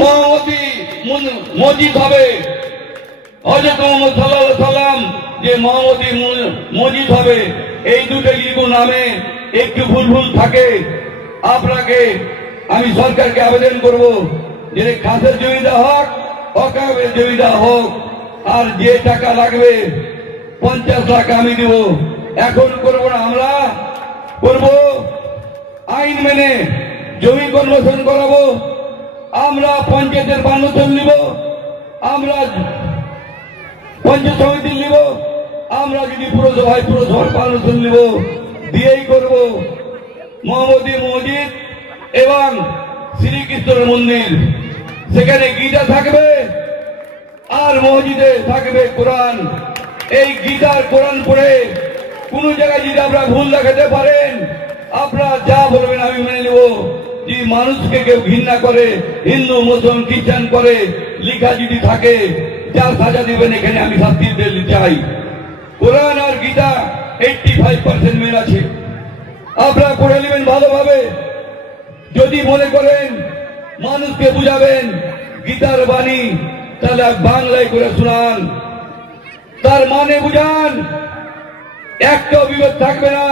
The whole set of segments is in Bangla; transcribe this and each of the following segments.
মহামতি মসজিদ হবে। হজরত মোহাম্মদ সাল্লাহ সাল্লাম যে মহামতি মসজিদ হবে, এই দুটো যদি নামে একটু ভুল ভুল থাকে। আপনাকে আমি সরকারকে আবেদন করব যে খাসের জমিদা হোক, অকাবের জমিদা হোক, আর যে টাকা লাগবে পঞ্চাশ লাখ আমি দেব। এখন করব না, আমরা করব। আইন মেনে জমি কনভার্সন করাবো। আমরা পঞ্চায়েতের বান্নতন নিব, আমরা পঞ্চায়েত সমিতি নিব, আমরা যদি পুরসভায় পুরসভার বান্নতন নিব, দিয়েই করব। মোহাম্মদী মসজিদ এবং শ্রীকৃষ্ণের মন্দির, সেখানে গীতা থাকবে আর মসজিদে থাকবে কোরআন। এই গীতার কোরআন পড়ে কোন জায়গায় যদি আপনারা ভুল দেখাতে পারেন, আপনারা যা বলবেন আমি মেনে নেব। যে মানুষকে কেউ ঘৃণা করে, হিন্দু মুসলমান খ্রিস্টান করে, লেখা যদি থাকে যা সাজা দিবেন এখানে আমি শাস্তি দিতে চাই। কোরআন আর Gita eighty five percent main আছে। আপনারা পড়ে নেবেন ভালোভাবে। যদি মনে করেন মানুষকে বুঝাবেন, গীতার বাণী, তাহলে বাংলায় করে শোনান। তার মানে বুঝান, একটা বিভেদ থাকবে না।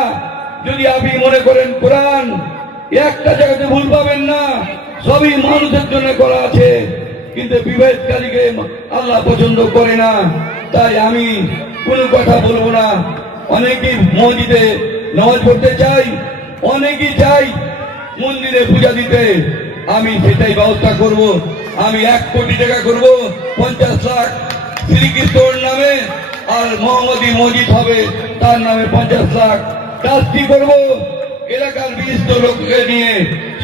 যদি আপনি মনে করেন কোরআন একটা জায়গাতে ভুল পাবেন না। সবই মানুষের জন্য করা আছে। কিন্তু বিভেদকারীকে আল্লাহ পছন্দ করে না। তাই আমি কোনো কথা বলব না। অনেকেই মসজিদে নামাজ পড়তে চাই, অনেকেই চাই মন্দিরে পূজা দিতে। আমি সেটাই ব্যবস্থা করব। আমি এক কোটি টাকা করব, পঞ্চাশ লাখ শ্রীকৃষ্ণর নামে আর মোহাম্মদী মসজিদ হবে। তার নামে পঞ্চাশ লাখ কাজটি করব। এলাকার বিশিষ্ট লোককে নিয়ে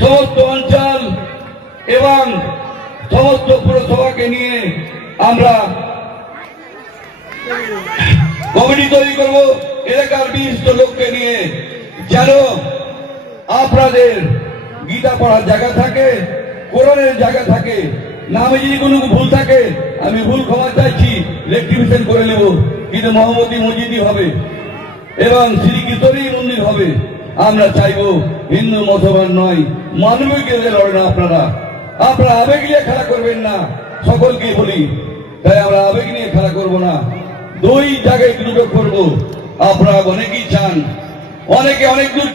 সমস্ত অঞ্চল এবং সমস্ত পুরসভাকে নিয়ে আমরা কমিটি তৈরি করব। এলাকার বিশিষ্ট লোককে নিয়ে যেন আপনাদের গীতা পড়ার জায়গা থাকে, কোরআনের জায়গা থাকে, নামে যদি কোনো ভুল থাকে, আমি ভুল ক্ষমা চাইছি, রেক্টিফিকেশন করে নেব। কিন্তু মোহাম্মদী মসজিদই হবে এবং শ্রীকৃষ্ণেরই মন্দির হবে। আমরা চাইব হিন্দু মুসলমান নয়, মানবিক লড়ে না আপনারা। আপনারা আবেগ নিয়ে খেলা করবেন না সকলকে বলি। তাই আমরা আবেগ নিয়ে খেলা করব না। দুই জায়গায় দুটো করব। আপনারা অনেকেই চান, অনেকে অনেক দূর